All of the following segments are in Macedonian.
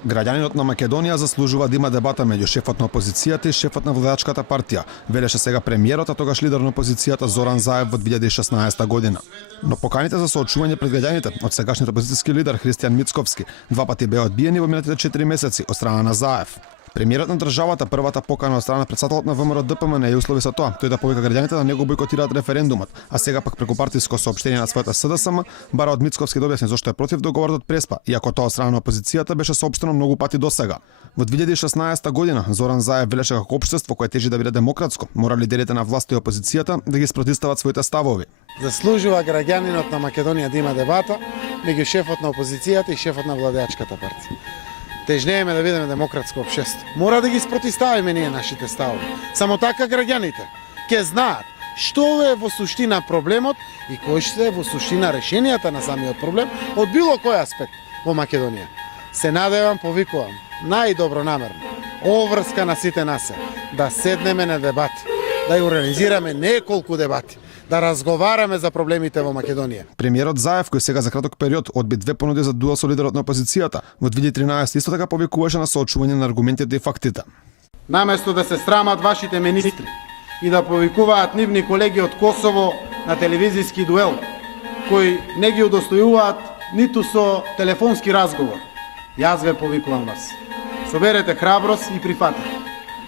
Граѓанинот на Македонија заслужува да има дебата меѓу шефот на опозицијата и шефот на владачката партија, велеше сега премиерот, а тогаш лидер на опозицијата Зоран Заев во 2016 година. Но поканите за соочување пред граѓаните од сегашниот опозицијски лидер Христијан Мицковски два пати беа одбиени во минатите 4 месеци од страна на Заев. Премиерот на државата првата покана од страна претседателот на ВМРО ДПМН ја услови со тоа тој да повика граѓаните да не го бойкотираат референдумот, а сега пак преку партиско соопштение на својата СДСМ бара од Мицковски да објасни зошто е против договорот од Преспа, иако тоа од страна на опозицијата беше соопштено многу пати досега. Во 2016 година Зоран Заев велеше како општество кое тежи да биде демократско, мора лидерите на власта и опозицијата да ги спротивстават своите ставови. Заслужува граѓанинот на Македонија да има дебата меѓу шефот на опозицијата и шефот на владеачката партија. Тежнееме да бидеме демократско општество. Мора да ги спротивставиме ние нашите ставови. Само така граѓаните ќе знаат што е во суштина проблемот и кои ще е во суштина решенијата на самиот проблем од било кој аспект во Македонија. Се надевам, повикувам, најдобронамерно, обврска на сите нас да седнеме на дебати, да ја организираме неколку дебати, да разговараме за проблемите во Македонија. Премиерот Заев, кој сега за краток период одби две понуди за дуел со лидерот на опозицијата, во 2013 исто така повикуваше на соочување на аргументите и фактите. Наместо да се срамат вашите министри и да повикуваат нивни колеги од Косово на телевизиски дуел, кои не ги удостојуваат ниту со телефонски разговор, јас ве повикувам вас. Соберете храброст и прифатете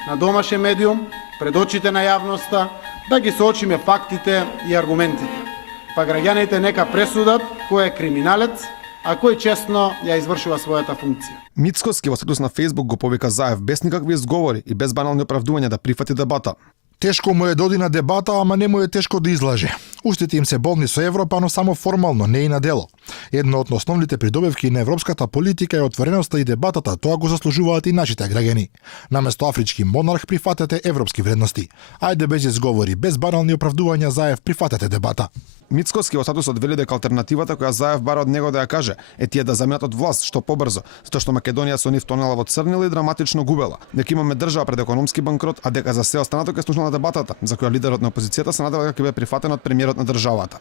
на домашен медиум, пред очите на јавноста, да ги соочиме фактите и аргументите. Па граѓаните нека пресудат кој е криминалец, а кој честно ја извршува својата функција. Мицковски во статус на Facebook го повика Заев без никакви изговори и без банални оправдувања да прифати дебата. Тешко му е да оди на дебата, ама не му е тешко да излаже. Устите им се болни со Европа, но само формално, не и на дело. Една од основните придобивки на европската политика е отвореноста и дебатата, тоа го заслужуваат и нашите граѓани. Наместо афрички монарх прифатете европски вредности. Ајде без изговори, без банални оправдувања, Заев, прифатете дебата. Мицковски во статусот вели дека алтернативата која Заев бара од него да ја каже е тие да заминат од власт што побрзо, затоа што Македонија со нив тонела во црнила и драматично губела, дека имаме држава пред економски банкрот, а дека за се останато ќе слушнала дебатата, за која лидерот на опозицијата се надева дека ќе биде прифатен од премиерот на државата.